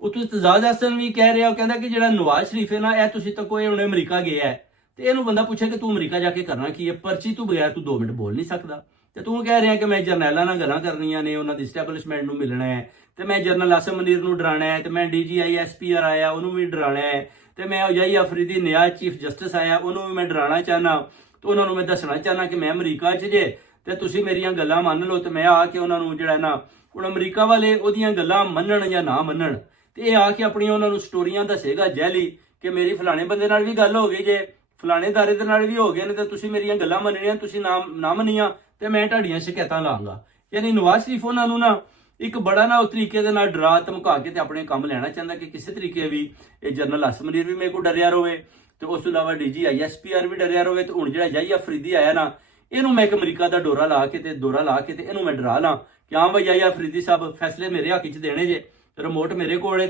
ਉਤੋਂ ਤਜ਼ਾਦ ਹਸਨ ਵੀ ਕਹਿ ਰਿਹਾ, ਉਹ ਕਹਿੰਦਾ ਕਿ ਜਿਹੜਾ ਨਵਾਜ਼ ਸ਼ਰੀਫ ਹੈ ਨਾ, ਇਹ ਤੁਸੀਂ ਤਾਂ ਕੋਈ ਹੁਣ ਅਮਰੀਕਾ ਗਿਆ ਹੈ, ਤੇ ਇਹਨੂੰ ਬੰਦਾ ਪੁੱਛੇ ਕਿ ਤੂੰ ਅਮਰੀਕਾ ਜਾ ਕੇ ਕਰਨਾ ਕੀ ਹੈ, ਪਰਚੀ ਤੋਂ ਬਗੈਰ ਤੂੰ 2 ਮਿੰਟ ਬੋਲ ਨਹੀਂ ਸਕਦਾ। ਤੇ ਤੂੰ ਕਹਿ ਰਿਹਾ ਕਿ ਮੈਂ ਜਰਨੈਲਾਂ ਨਾਲ ਗੱਲਾਂ ਕਰਨੀਆਂ ਨੇ, ਉਹਨਾਂ ਦੀ ਸਟੈਬਲਿਸ਼ਮੈਂਟ ਨੂੰ ਮਿਲਣਾ ਹੈ, ਤੇ ਮੈਂ ਜਰਨਲ ਆਸਮ ਮਨੀਰ ਨੂੰ ਡਰਾਣਾ ਹੈ, ਤੇ ਮੈਂ DGI SPR ਆਇਆ ਉਹਨੂੰ ਵੀ ਡਰਾਣਾ ਹੈ, ਤੇ ਮੈਂ ਉਜਾਈ ਅਫਰੀਦੀ ਨया ਚੀਫ ਜਸਟਿਸ ਆਇਆ ਉਹਨੂੰ ਵੀ ਮੈਂ ਡਰਾਣਾ ਚਾਹਨਾ, ਤੇ ਉਹਨਾਂ ਨੂੰ ਮੈਂ ਦੱਸਣਾ ਚਾਹਨਾ ਕਿ ਮੈਂ ਅਮਰੀਕਾ 'ਚ ਜੇ ਤੇ ਤੁਸੀਂ ਮੇਰੀਆਂ ਗੱਲਾਂ ਮੰਨ ਲਓ। ਤੇ ਮੈਂ ਆ ਕੇ ਉਹਨਾਂ ਨੂੰ ਜਿਹੜਾ ਨਾ, ਹੁਣ ਅਮਰੀਕਾ ਵਾਲੇ ਉਹਦੀਆਂ ਗੱਲਾਂ ਮੰਨਣ ਜਾਂ ਨਾ ਮੰਨਣ, ਤੇ ਇਹ ਆ ਕੇ ਆਪਣੀਆਂ ਉਹਨਾਂ ਨੂੰ ਸਟੋਰੀਆਂ ਦੱਸੇਗਾ ਜੈਲੀ ਕਿ ਮੇਰੀ ਫਲਾਣੇ ਬੰਦੇ ਨਾਲ ਵੀ ਗੱਲ ਹੋ ਗਈ ਜੇ, ਫਲਾਣੇ ਦਾਰੇ ਦੇ ਨਾਲ ਵੀ ਹੋ ਗਏ ਨੇ, ਤੇ ਤੁਸੀਂ ਮੇਰੀਆਂ ਗੱਲਾਂ ਮੰਨਣੀਆਂ, ਤੁਸੀਂ ਨਾ ਮੰਨੀਆਂ ਤੇ ਮੈਂ ਤੁਹਾਡੀਆਂ ਸ਼ਿਕਾਇਤਾਂ ਲਾਂਗਾ। ਯਾਨੀ ਨਵਾਜ਼ ਸ਼ਰੀਫ ਉਹਨਾਂ ਨੂੰ ਨਾ ਇੱਕ ਬੜਾ ਨਾ ਉਸ ਤਰੀਕੇ ਦੇ ਨਾਲ ਡਰਾ ਧਮਕਾ ਕੇ ਤੇ ਆਪਣੇ ਕੰਮ ਲੈਣਾ ਚਾਹੁੰਦਾ ਕਿ ਕਿਸੇ ਤਰੀਕੇ ਵੀ ਇਹ ਜਨਰਲ ਆਸਮ ਮਨੀਰ ਵੀ ਮੇਰੇ ਕੋਲ ਡਰਿਆ ਰਵੇ, ਤੇ ਉਸ ਤੋਂ ਇਲਾਵਾ DGI SPR ਵੀ ਡਰਿਆ ਰਵੇ, ਤੇ ਹੁਣ ਜਿਹੜਾ ਯਾਈ ਅਫਰੀਦੀ ਆਇਆ ਨਾ, ਇਹਨੂੰ ਮੈਂ ਇੱਕ ਅਮਰੀਕਾ ਦਾ ਦੌਰਾ ਲਾ ਕੇ ਤੇ ਇਹਨੂੰ ਮੈਂ ਡਰਾ ਲਾਂ ਕਿ ਹਾਂ ਬਈ ਯਾਈ ਅਫਰੀਦੀ ਸਾਹਿਬ ਫੈਸਲੇ ਮੇਰੇ ਹੱਕ 'ਚ ਦੇਣੇ ਜੇ, ਰਿਮੋਟ ਮੇਰੇ ਕੋਲ ਹੈ।